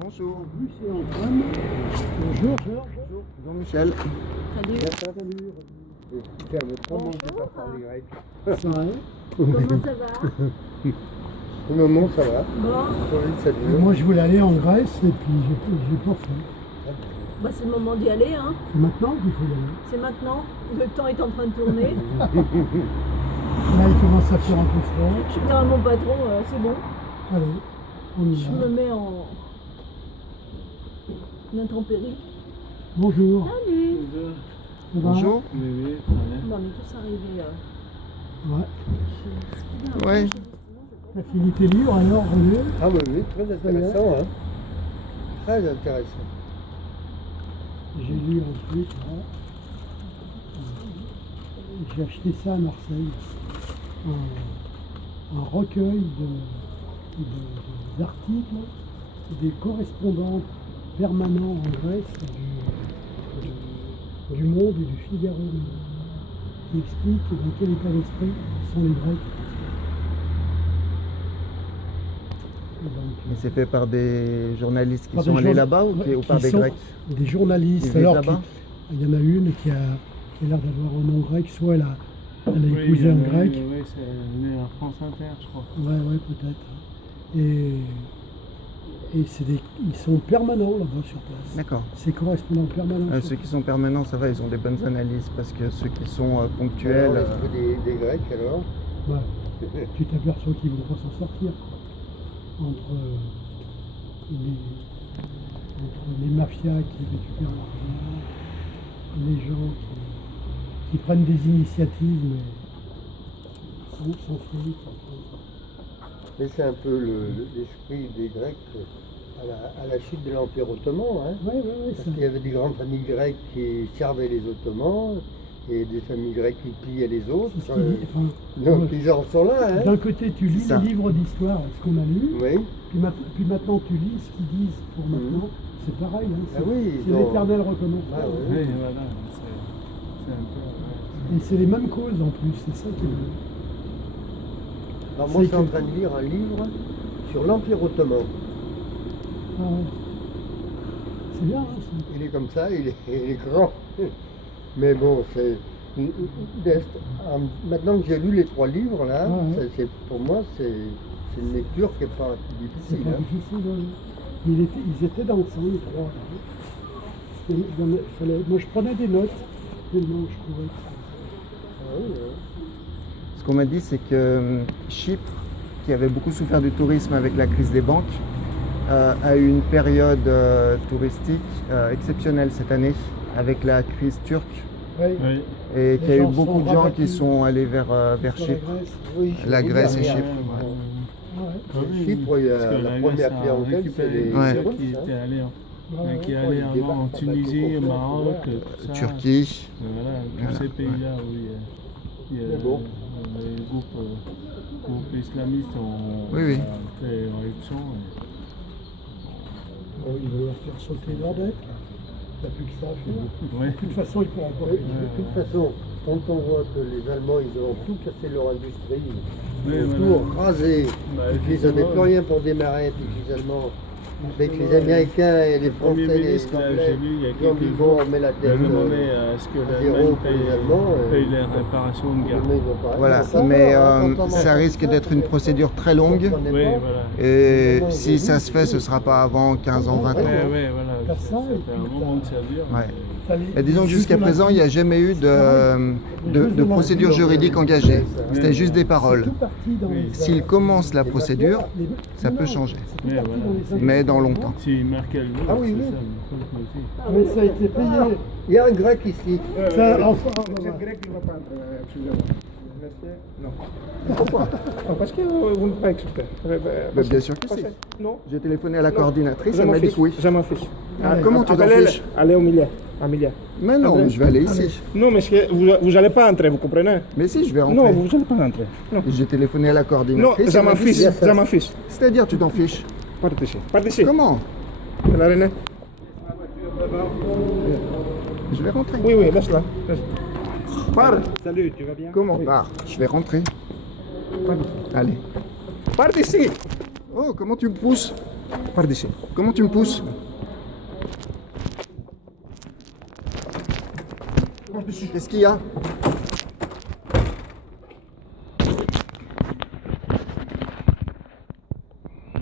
Bonjour. C'est Antoine. Bonjour Georges. Bonjour Michel. Salut. Tiens, mais comment je vais parler grec? Ça va? Comment ça va? Pour le moment, ça va. Bon, Moi, je voulais aller en Grèce et puis j'ai pas fait. bah c'est le moment d'y aller, hein. C'est maintenant qu'il faut y aller. C'est maintenant. Le temps est en train de tourner. Là, il commence à faire un peu froid. Je suis dans mon patron, c'est bon. Allez, on y Je va. me mets en intempérie. Bonjour. Salut. Ça va? Bonjour. Oui, très bien. Bon, on est tous arrivés. Ouais. Ouais. T'as fini tes livres alors, René? Ah oui, très intéressant, hein. Très intéressant. J'ai lu un truc, là. J'ai acheté ça à Marseille. Un recueil d'articles des correspondants permanents en Grèce du Monde et du Figaro, qui expliquent dans quel état d'esprit sont les Grecs. Et donc, Et c'est fait par des journalistes qui par sont des allés jour- là-bas ou ouais, ou par qui des sont Grecs? des journalistes. Ils vivent Alors là-bas? il y en a une qui a l'air d'avoir un nom grec, soit elle a Oui, épousé un grec. Oui, c'est né à France Inter, je crois. Ouais, peut-être. Et ils sont permanents là-bas sur place. D'accord. Ces correspondants permanents. sur Ceux qui sont permanents, ça va, ils ont des bonnes analyses parce que ceux qui sont Alors, ponctuels. l'esprit des Grecs, alors. Ouais. Tu t'aperçois qu'ils vont pas s'en sortir. Entre les mafias qui récupèrent l'argent, les gens qui prennent des initiatives mais sans fruit. Mais c'est un peu l'esprit des Grecs à la chute de l'Empire ottoman, hein. Ouais, Parce qu'il y avait des grandes familles grecques qui servaient les Ottomans et des familles grecques qui pillaient les autres. C'est ce qu'il dit. Enfin, Donc ouais. ils en sont là, hein. D'un côté, tu lis C'est ça. les livres d'histoire, ce qu'on a lu, Oui. puis maintenant tu lis ce qu'ils disent pour maintenant. C'est pareil, hein, Ah oui, c'est donc- l'éternel recommencement. Ah oui. Oui, voilà, c'est un peu... ouais. Et c'est les mêmes causes en plus, c'est ça qui est. Alors moi, je suis en que- train de lire un livre sur l'Empire ottoman. Ah ouais. C'est bien, hein, ça. Il est comme ça, il est grand. Mais bon, maintenant que j'ai lu les 3 livres, là, Ouais. pour moi, c'est une lecture qui n'est pas C'est difficile. pas Hein. difficile. Ouais. Ils étaient dans le sang, les trois. Là. Moi, je prenais des notes, tellement je trouvais que Ah oui, hein. Ce qu'on m'a dit, c'est que Chypre, qui avait beaucoup souffert du tourisme avec la crise des banques, a eu une période touristique exceptionnelle cette année avec la crise turque ouais, Oui. et qu'il y a eu gens beaucoup sont de gens rabattus qui sont allés vers sur la Chypre. Grèce. Oui, La Grèce et derrière, Chypre. hein. Ouais. Ah oui, Chypre, il y a parce que la Grèce première a clientèle, c'est récupéré les ceux Ouais. qui Russes, étaient hein. allés Ouais, qui ouais. allaient ils avant débarquent en en bateau Tunisie, au complet, Maroc, ouais. tout ça. Turquie. Voilà, tous Voilà, ces pays-là où il y a Mais bon. les groupes islamistes ont Oui, oui. fait éruption. Bon, ils veulent leur faire sauter leur dette. Il n'y a plus que ça à faire. Ouais. De toute façon, ils pourront pas Oui, payer. de toute façon, quand on voit que les Allemands, ils ont tout cassé leur industrie, Oui, ils ont voilà. tout rasé, Bah, et puis ils n'avaient plus rien pour démarrer, puis finalement, avec les Américains et les Le Premier Français, les ministre, là, Anglais, j'ai lu il y a ils ont dit quelques bon, jours, on met la il a dette demandé à ce que zéro l'Allemagne pour les Allemands, paye les réparations de guerre. Voilà, mais ça risque d'être une procédure très longue. Oui, voilà. Et si ça se fait, ce ne sera pas avant 15 ans, 20 Ouais, ans. ouais, voilà. T'as Ça ça, et fait puis un moment que ça dure. Ouais. installé. Et disons que jusqu'à présent, il n'y a jamais eu de procédure juridique engagée. C'était juste des paroles. Tout parti dans les S'il commence la procédure, ça peut changer. Oui, voilà. Mais dans longtemps. Si Merkel veut, Ah oui, c'est oui. ça, le truc aussi. Mais ça a été payé. Il y a un grec ici. Ça, enfin, grec ne va pas entrer, excusez-moi. Non. Pourquoi? Parce que vous n'êtes pas expert. Bah, bien sûr que si. Non. J'ai téléphoné à la coordinatrice, Je elle m'en m'a dit fiche. que oui. Je m'en fiche. Comment tu t'en Appelez-le. fiches? Allez au milieu. À milieu. Mais non, mais je vais aller ici. Non, mais vous n'allez pas entrer, vous comprenez? Mais si, je vais Non, rentrer. vous n'allez pas entrer. Non. J'ai téléphoné à la Non, coordinatrice. je elle m'a m'en dit fiche. si. Je m'en fiche. C'est-à-dire, tu t'en fiches. Partez ici. Partez ici. Comment? La René? Je vais rentrer. Oui, oui, laisse-la. Pars. Salut, tu vas bien? Comment? Bah, je vais rentrer. Allez. Pars d'ici. Oh, comment tu me pousses? Pars d'ici. Comment tu me pousses? Qu'est-ce qu'il y a?